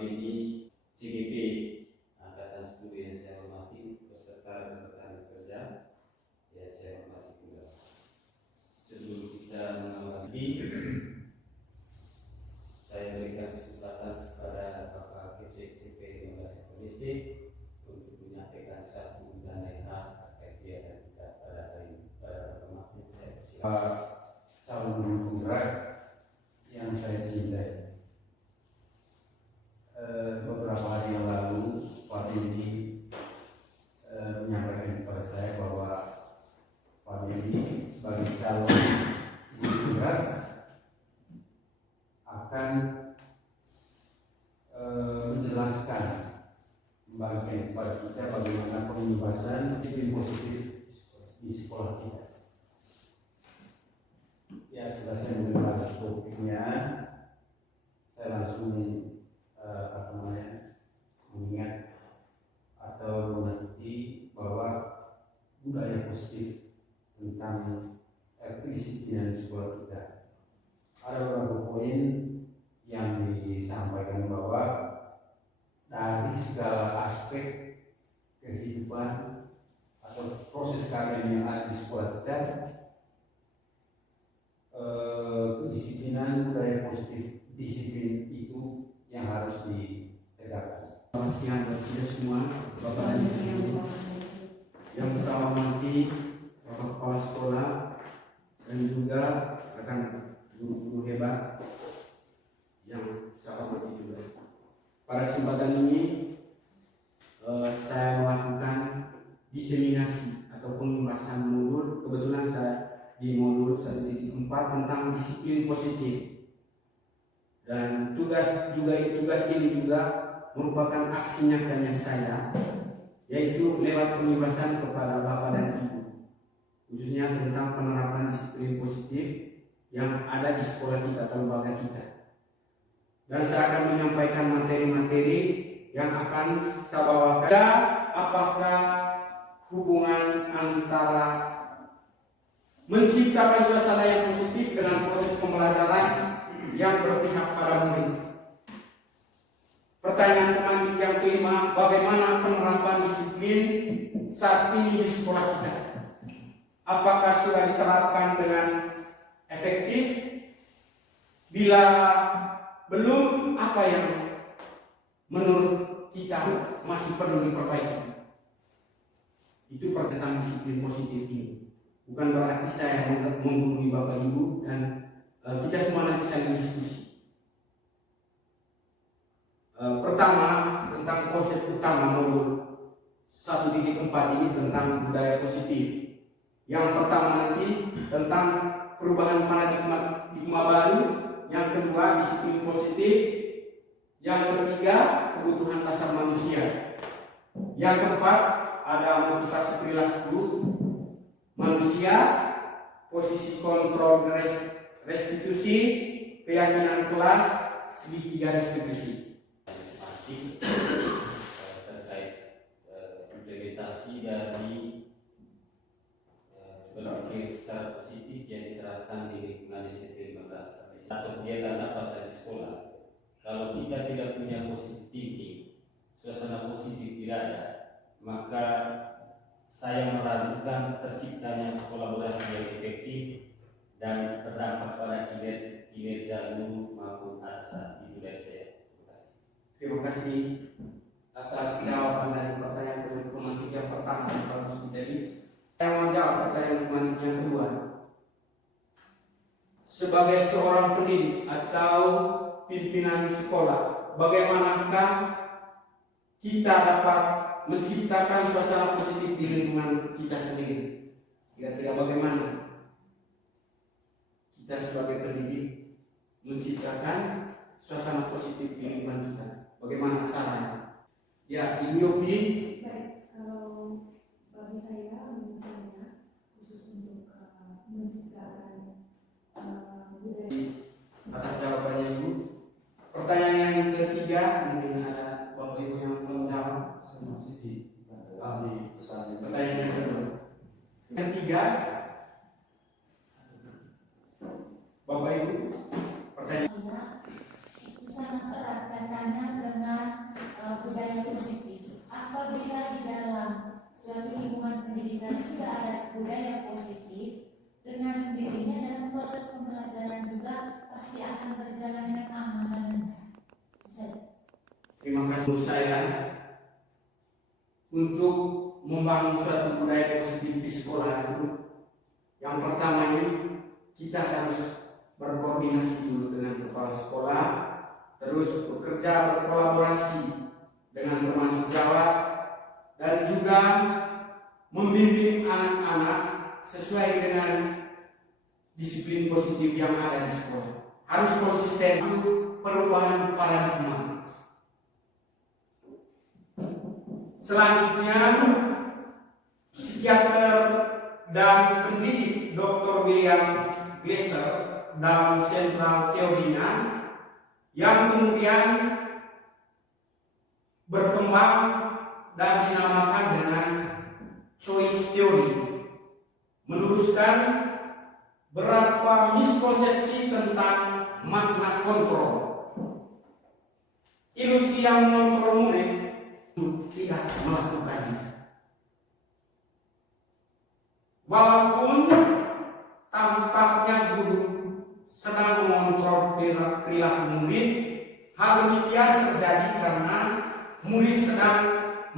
Beni CGP Angkatan 10 yang saya hormati, beserta rekan-rekan kerja yang saya hormati juga. Sebelum kita mengawali, saya berikan kesempatan kepada Bapak KCP 15 Komisi untuk menyampaikan satu dan lain hal terkait kegiatan kita pada hari ini. Pada pertemuan saya persilakan. Calon penggerak yang saya cintai. Beberapa hari yang lalu Pak Dendi menyampaikan kepada saya bahwa Pak Dendi sebagai calon penggerak akan menjelaskan, membagikan kepada kita bagaimana pembebasan iklim positif di sekolah kita. Ya, setelah saya mengenal topiknya, saya langsung mengingat atau mengerti bahwa budaya positif tentang kedisiplinan di sekolah kita. Ada beberapa poin yang disampaikan bahwa dari segala aspek kehidupan atau proses karir yang ada di sekolah kita, kedisiplinan, budaya positif, disiplin itu yang harus ditegakkan. Selamat siang buat kita semua, Bapak dan Ibu yang saya hormati, Bapak Kepala Sekolah dan juga rekan guru-guru hebat yang saya hormati juga. Pada kesempatan ini saya melakukan diseminasi atau pembahasan modul. Kebetulan saya di modul 1.4 tentang disiplin positif, dan tugas ini juga merupakan aksi nyatanya saya, yaitu lewat pembebasan kepada Bapak dan Ibu, khususnya tentang penerapan disiplin positif yang ada di sekolah kita atau lembaga kita. Dan saya akan menyampaikan materi-materi yang akan saya bawakan. Apakah hubungan antara menciptakan suasana yang positif dengan proses pembelajaran yang berpihak pada murid? Pertanyaan teman yang kelima, bagaimana penerapan disiplin saat ini di sekolah kita? Apakah sudah diterapkan dengan efektif? Bila belum, apa yang menurut kita masih perlu diperbaiki? Itu tentang disiplin positif ini. Bukan berarti saya menggurui Bapak Ibu dan kita semua nanti saling diskusi. Pertama, tentang konsep utama modul 1.4 ini tentang budaya positif. Yang pertama nanti tentang perubahan paradigma baru. Yang kedua, disiplin positif. Yang ketiga, kebutuhan dasar manusia. Yang keempat, ada motivasi perilaku manusia, posisi kontrol restitusi, keyakinan kelas, segitiga restitusi. Terkait implementasi dari berpikir secara positif yang diterapkan di lingkungan SMP 15 atau kegiatan apa saja di sekolah. Kalau kita tidak punya positivity, suasana positif tidak ada, maka saya meragukan terciptanya kolaborasi yang efektif dan berdampak pada kinerja guru maupun atasan. Itu dari saya. Terima kasih atas jawaban dari pertanyaan pemantik yang pertama yang harus menjadi. Saya mau jawab pertanyaan pemantik yang kedua. Sebagai seorang pendidik atau pimpinan sekolah, bagaimanakah kita dapat menciptakan suasana positif di lingkungan kita sendiri? Kira-kira bagaimana kita sebagai pendidik menciptakan suasana positif di lingkungan kita? Bagaimana caranya? Ya, Ibu Yopi. Baik, kalau bagi saya, misalnya khusus untuk menciptakan budaya. Atas jawabannya Ibu. Pertanyaan yang ketiga, mungkin ada Bapak Ibu yang mau menjawab. Masih di Pertanyaan yang kedua. Yang ketiga, Bapak Ibu, pertanyaan. Itu sangat erat kaitannya dengan sudah ada budaya positif, dengan sendirinya dalam proses pembelajaran juga pasti akan berjalan dengan aman dan lancar. Itu saja. Terima kasih saya untuk membangun suatu budaya positif di sekolah itu. Yang pertama ini kita harus berkoordinasi dulu dengan kepala sekolah, terus bekerja berkolaborasi dengan teman sejawat, dan juga membimbing anak-anak sesuai dengan disiplin positif yang ada di sekolah. Harus konsisten itu perubahan paradigma. Selanjutnya, psikiater dan pendidik Dr. William Glasser dalam sentral teorinya yang kemudian berkembang dan dinamakan dengan choice theory, meluruskan berapa miskonsepsi tentang makna kontrol. Ilusi yang mengontrol murid tidak melakukannya. Walaupun tampaknya guru sedang mengontrol perilaku murid, hal demikian terjadi karena murid sedang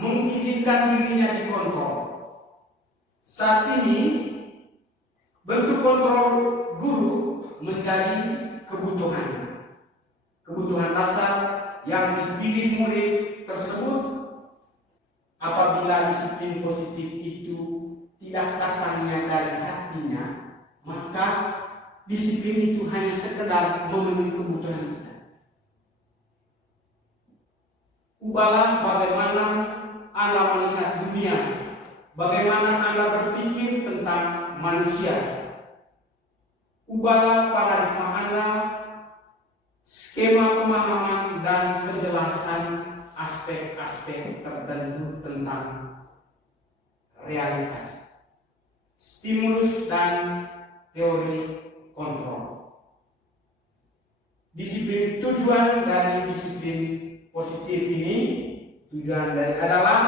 mengizinkan dirinya dikontrol. Saat ini bentuk kontrol guru menjadi kebutuhan dasar yang dipilih murid tersebut. Apabila disiplin positif itu tidak datangnya dari hatinya, maka disiplin itu hanya sekedar memenuhi kebutuhan kita. Ubahlah bagaimana Anda melihat dunia, bagaimana Anda berpikir tentang manusia. Ubahlah paradigma Anda, skema pemahaman dan penjelasan aspek-aspek tertentu tentang realitas, stimulus dan teori kontrol. Tujuan dari disiplin positif ini, tujuan dari adalah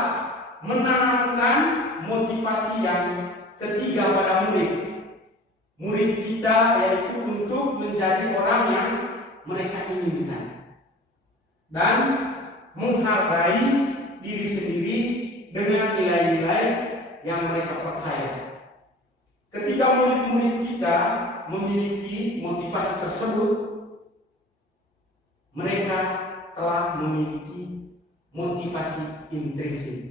menanamkan motivasi yang ketiga pada murid kita, yaitu untuk menjadi orang yang mereka inginkan dan menghargai diri sendiri dengan nilai-nilai yang mereka percaya. Ketika murid-murid kita memiliki motivasi tersebut, mereka telah memiliki motivasi intrinsik.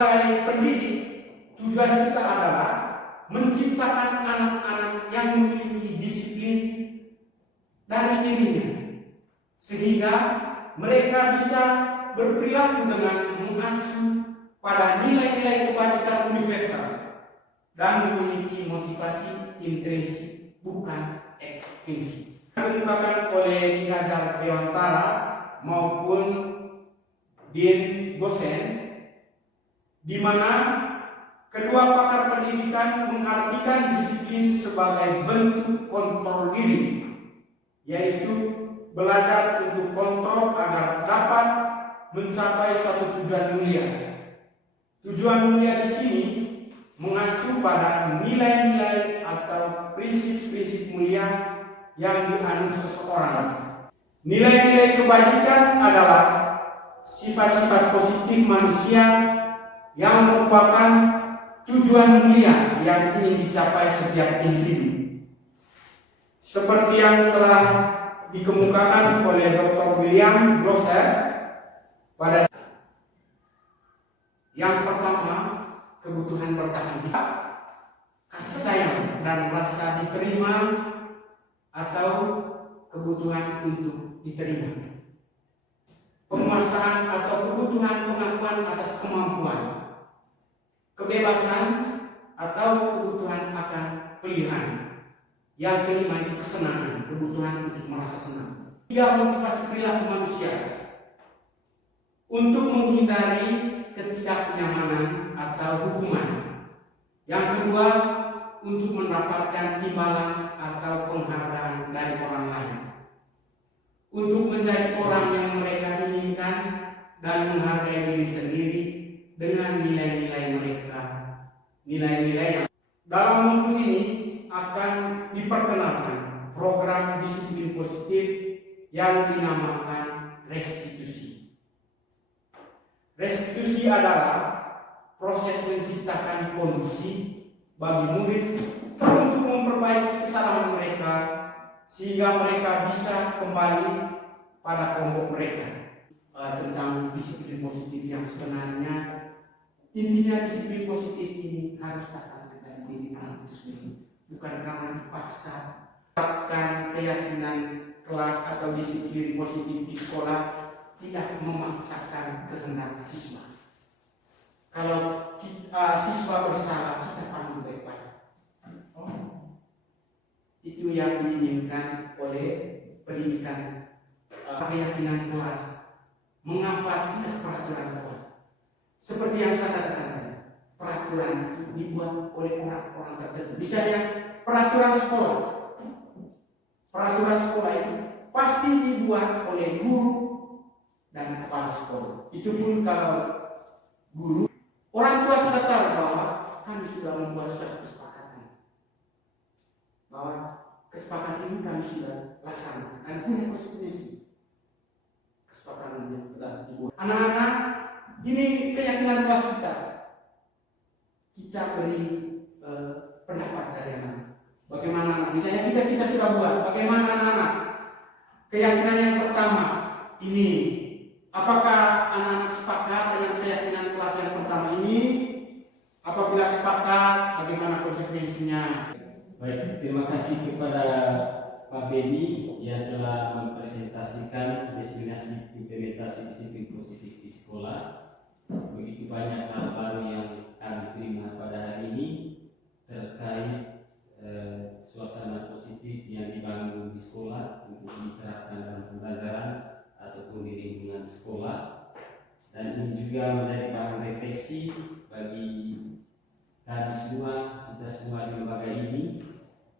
Sebagai pendidik, tujuan kita adalah menciptakan anak-anak yang memiliki disiplin dari dirinya, sehingga mereka bisa berperilaku dengan mengacu pada nilai-nilai kebajikan universal dan memiliki motivasi intrinsik, bukan ekstrinsik. Dikemukakan oleh Ki Hajar Dewantara maupun Din Gosen, di mana kedua pakar pendidikan mengartikan disiplin sebagai bentuk kontrol diri, yaitu belajar untuk kontrol agar dapat mencapai suatu tujuan mulia. Tujuan mulia di sini mengacu pada nilai-nilai atau prinsip-prinsip mulia yang dianut seseorang. Nilai-nilai kebajikan adalah sifat-sifat positif manusia yang merupakan tujuan mulia yang ingin dicapai setiap individu. Seperti yang telah dikemukakan oleh Dr. William Glasser pada yang pertama, kebutuhan bertahan hidup, kasih sayang dan rasa diterima atau kebutuhan untuk diterima, penguasaan atau kebutuhan pengakuan atas kemampuan, kebebasan atau kebutuhan akan pilihan. Yang kelima itu kesenangan, kebutuhan untuk merasa senang. 3, motivasi perilaku manusia untuk menghindari ketidaknyamanan atau hukuman. Yang kedua, untuk mendapatkan imbalan atau penghargaan dari orang lain, untuk menjadi orang yang mereka inginkan dan menghargai diri sendiri dengan nilai-nilai mereka nilai-nilai yang dalam modul ini akan diperkenalkan program disiplin positif yang dinamakan restitusi. Restitusi adalah proses menciptakan kondisi bagi murid untuk memperbaiki kesalahan mereka sehingga mereka bisa kembali pada kelompok mereka. Tentang disiplin positif yang sebenarnya, intinya disiplin positif ini harus datang dari diri anak itu sendiri, bukan karena dipaksa. Terapkan keyakinan kelas atau disiplin positif di sekolah tidak memaksakan kehendak siswa. Kalau siswa bersalah, kita panggil baik-baik. Itu yang diinginkan oleh pendidikan keyakinan kelas. Mengapa tidak peraturan kelas? Seperti yang saya katakan tadi, peraturan itu dibuat oleh orang-orang tertentu. Misalnya peraturan sekolah. Peraturan sekolah itu pasti dibuat oleh guru dan kepala sekolah. Itu pun kalau guru, orang tua sudah tahu bahwa kami sudah membuat suatu kesepakatan, bahwa kesepakatan ini kami sudah laksanakan dan punya konsekuensi. Kesepakatan yang telah dibuat. Anak-anak, ini keyakinan kelas kita. Kita beri pendapat dari anak. Bagaimana? Misalnya kita sudah buat. Bagaimana anak-anak? Keyakinan yang pertama ini. Apakah anak-anak sepakat dengan keyakinan kelas yang pertama ini? Apabila sepakat, bagaimana konsekuensinya? Baik, terima kasih kepada Pak Beni yang telah mempresentasikan destinasi implementasi disiplin positif di sekolah. Begitu banyak hal baru yang kami terima pada hari ini terkait suasana positif yang dibangun di sekolah untuk diterapkan dalam pembelajaran ataupun di lingkungan sekolah, dan ini juga menjadi bahan refleksi bagi kami semua, kita semua di lembaga ini,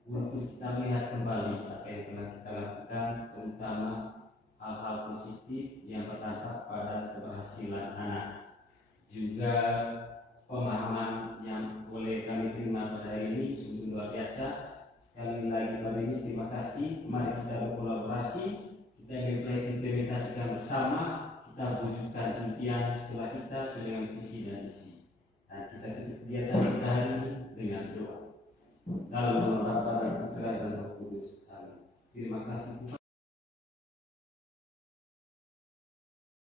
untuk kita melihat kembali apa yang telah kita lakukan, terutama hal-hal positif yang berdampak pada keberhasilan anak. Juga pemahaman yang boleh kami terima pada hari ini sungguh luar biasa. Sekali lagi Pak Beni, terima kasih. Mari kita berkolaborasi, kita implementasikan bersama, kita wujudkan impian sekolah kita sesuai dengan visi dan misi. Nah, kita tutup kegiatan kita hari ini dengan doa. Dalam nama Bapa dan Putra dan Roh Kudus. Amin. Terima kasih.